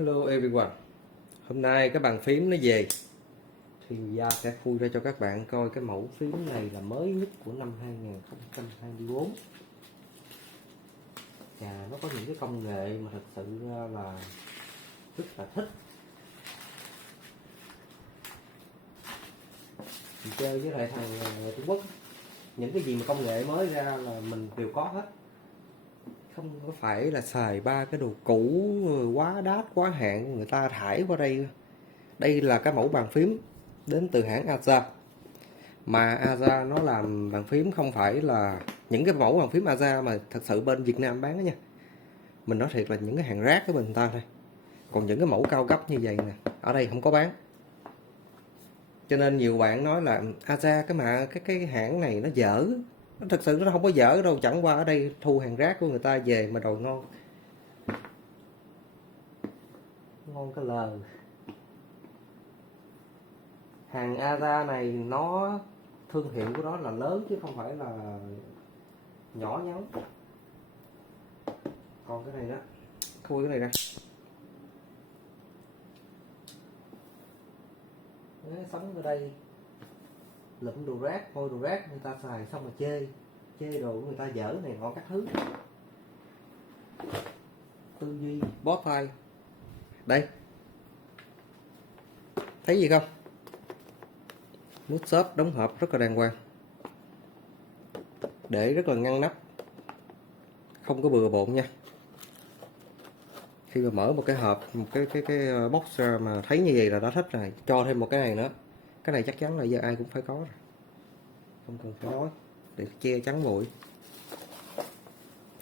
Hello everyone. Hôm nay cái bàn phím nó về thì Gia sẽ khui ra cho các bạn coi cái mẫu phím này là mới nhất của năm 2024. Và nó có những cái công nghệ mà thật sự ra là rất là thích. Mình chơi với lại thằng Trung Quốc, những cái gì mà công nghệ mới ra là mình đều có hết. Không có phải là xài ba cái đồ cũ quá đát quá hạn người ta thải qua đây. Đây là cái mẫu bàn phím đến từ hãng Aza. Mà Aza nó làm bàn phím không phải là những cái mẫu bàn phím Aza mà thật sự bên Việt Nam bán đó nha. Mình nói thiệt là những cái hàng rác của mình ta thôi. Còn những cái mẫu cao cấp như vậy nè, ở đây không có bán. Cho nên nhiều bạn nói là Aza cái hãng này nó dở. Nó thật sự nó không có dở đâu, chẳng qua ở đây thu hàng rác của người ta về mà đòi ngon. Ngon cái lờ. Hàng Aza này nó thương hiệu của nó là lớn chứ không phải là nhỏ nhắn. Còn cái này đó, khui cái này ra. Đấy, sống ở đây lụm đồ rác, môi đồ rác người ta xài xong mà chê đồ của người ta dở này nọ các thứ. Tư duy bó tay. Đây, thấy gì không? Nút xốp đóng hộp rất là đàng hoàng, để rất là ngăn nắp, không có bừa bộn nha. Khi mà mở một cái hộp, một cái box ra mà thấy như vậy là đã thích rồi. Cho thêm một cái này nữa, cái này chắc chắn là giờ ai cũng phải có rồi, không cần phải nói, để che chắn bụi.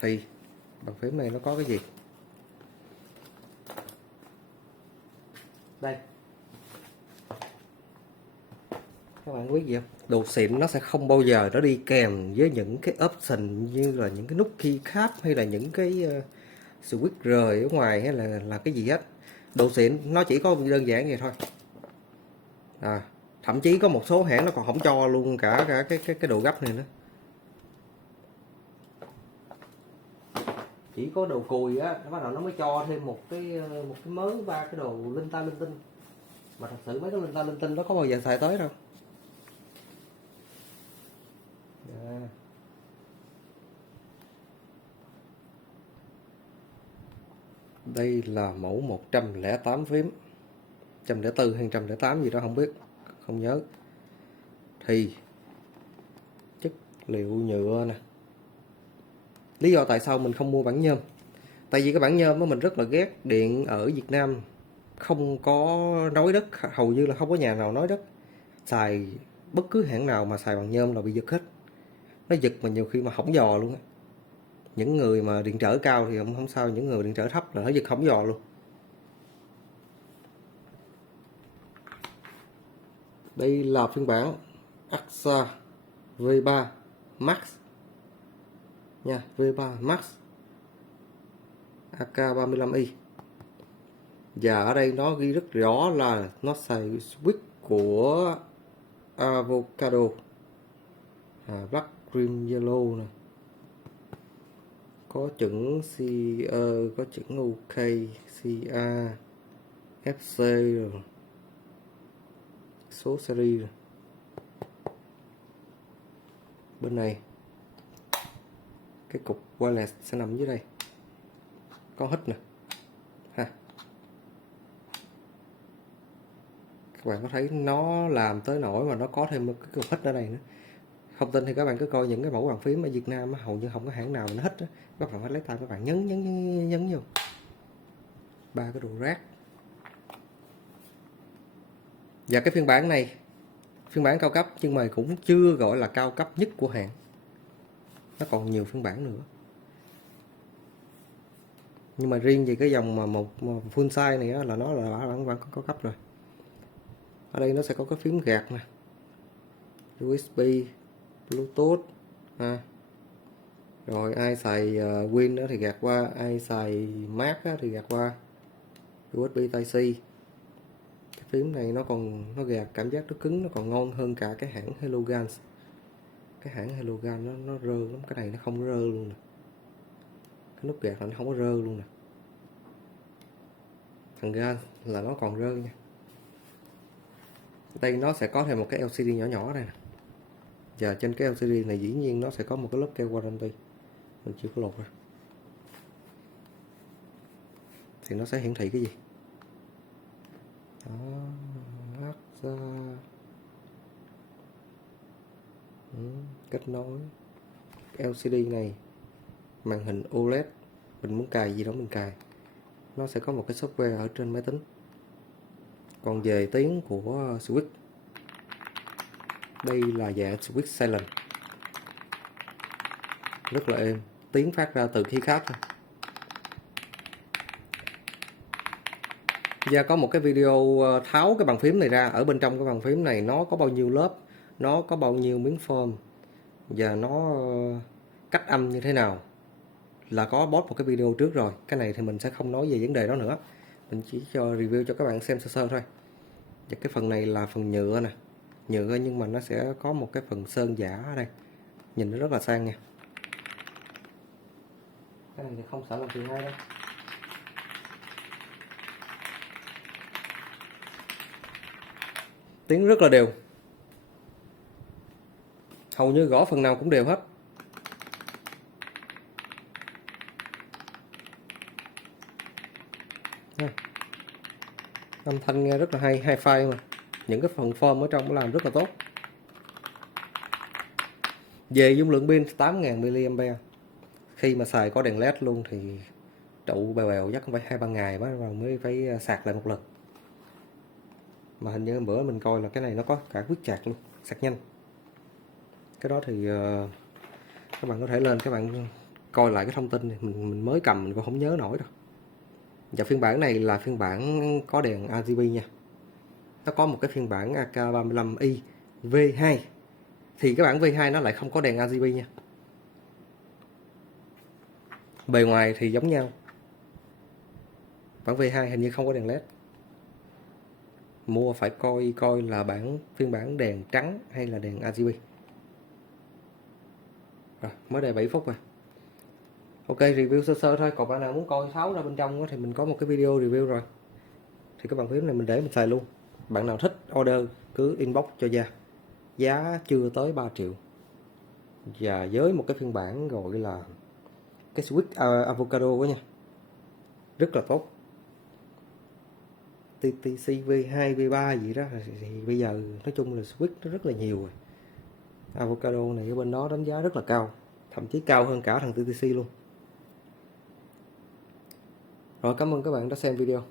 Thì bàn phím này nó có cái gì đây, các bạn biết gì không? Đồ xịn nó sẽ không bao giờ nó đi kèm với những cái option như là những cái nút keycap hay là những cái switch rời ở ngoài hay là cái gì hết. Đồ xịn nó chỉ có đơn giản vậy thôi. Thậm chí có một số hãng nó còn không cho luôn cả cái độ gấp này nữa. Chỉ có đồ cùi á, nó bắt đầu nó mới cho thêm một cái mớ ba cái đồ linh ta linh tinh. Mà thật sự mấy cái linh ta linh tinh đó có bao giờ xài tới đâu. Đây là mẫu 108 phím, 104 hay 108 gì đó không biết, không nhớ. Thì chất liệu nhựa nè. Lý do tại sao mình không mua bản nhôm, tại vì cái bản nhôm đó mình rất là ghét. Điện ở Việt Nam không có nối đất, hầu như là không có nhà nào nối đất. Xài bất cứ hãng nào mà xài bằng nhôm là bị giật hết. Nó giật mà nhiều khi mà hỏng giò luôn á. Những người mà điện trở cao thì không sao, những người điện trở thấp là nó giật hỏng giò luôn. Đây là phiên bản AXA V3 Max nha, V3 Max AK35i. Và ở đây nó ghi rất rõ là nó xài switch của Avocado, Black Cream Yellow nè, có chuẩn CE, có chuẩn OK, CA, FC rồi, số series rồi. Bên này cái cục wireless sẽ nằm dưới đây, có hít nè ha. Các bạn có thấy nó làm tới nỗi mà nó có thêm một cái cục hít ở đây nữa. Không tin thì các bạn cứ coi những cái mẫu bàn phím ở Việt Nam hầu như không có hãng nào nó hít. Các bạn phải lấy tay các bạn nhấn vô ba cái đồ rác. Và cái phiên bản này, phiên bản cao cấp nhưng mà cũng chưa gọi là cao cấp nhất của hãng, nó còn nhiều phiên bản nữa. Nhưng mà riêng về cái dòng mà một full size này á, là nó là bản cao cấp rồi. Ở đây nó sẽ có cái phím gạt nè, USB, Bluetooth rồi ai xài Win đó thì gạt qua, ai xài Mac thì gạt qua USB Type-C. Cái phím này nó gạt cảm giác nó cứng, nó còn ngon hơn cả cái hãng Hellogan. Cái hãng Hellogan nó rơ lắm, cái này nó không rơ luôn nè. Cái nút gạt là nó không có rơ luôn nè. Thằng ga là nó còn rơi nha. Đây nó sẽ có thêm một cái LCD nhỏ nhỏ đây nè. Và trên cái LCD này dĩ nhiên nó sẽ có một cái lớp keo warranty. Mình chưa có lột ra. Thì nó sẽ hiển thị cái gì? Đó, lát ra. Kết nối LCD này, màn hình OLED, mình muốn cài gì đó mình cài. Nó sẽ có một cái software ở trên máy tính. Còn về tiếng của switch, đây là dạng switch silent, rất là êm, tiếng phát ra từ khí khác thôi. Và có một cái video tháo cái bàn phím này ra. Ở bên trong cái bàn phím này nó có bao nhiêu lớp, nó có bao nhiêu miếng foam và nó cách âm như thế nào là có post một cái video trước rồi. Cái này thì mình sẽ không nói về vấn đề đó nữa, mình chỉ cho review cho các bạn xem sơ sơ thôi. Và cái phần này là phần nhựa nè, nhựa nhưng mà nó sẽ có một cái phần sơn giả ở đây, nhìn nó rất là sang nha. Cái này thì không sợ làm phiền ai đâu. Tiếng rất là đều, hầu như gõ phần nào cũng đều hết. Âm thanh nghe rất là hay, hi-fi mà. Những cái phần form ở trong nó làm rất là tốt. Về dung lượng pin 8000 mAh. Khi mà xài có đèn led luôn thì trụ bèo bèo chắc cũng phải 2-3 ngày mới phải sạc lại một lần. Mà hình như bữa mình coi là cái này nó có cả quick charge luôn, sạc nhanh. Cái đó thì các bạn có thể lên các bạn coi lại cái thông tin này. Mình mới cầm mình cũng không nhớ nổi đâu. Và phiên bản này là phiên bản có đèn RGB nha. Nó có một cái phiên bản AK35i V2 thì cái bản V2 nó lại không có đèn RGB nha. Bề ngoài thì giống nhau. Bản V2 hình như không có đèn led. Mua phải coi là phiên bản đèn trắng hay là đèn RGB. Rồi, mới đây 7 phút rồi. Ok, review sơ sơ thôi. Còn bạn nào muốn coi tháo ra bên trong thì mình có một cái video review rồi. Thì cái bàn phím này mình để mình xài luôn. Bạn nào thích order cứ inbox cho Gia. Giá chưa tới 3 triệu. Và với một cái phiên bản gọi là cái switch avocado đó nha, rất là tốt. TTC V2, V3 gì đó thì bây giờ nói chung là switch nó rất là nhiều rồi. Avocado này ở bên đó đánh giá rất là cao, thậm chí cao hơn cả thằng TTC luôn. Rồi, cảm ơn các bạn đã xem video.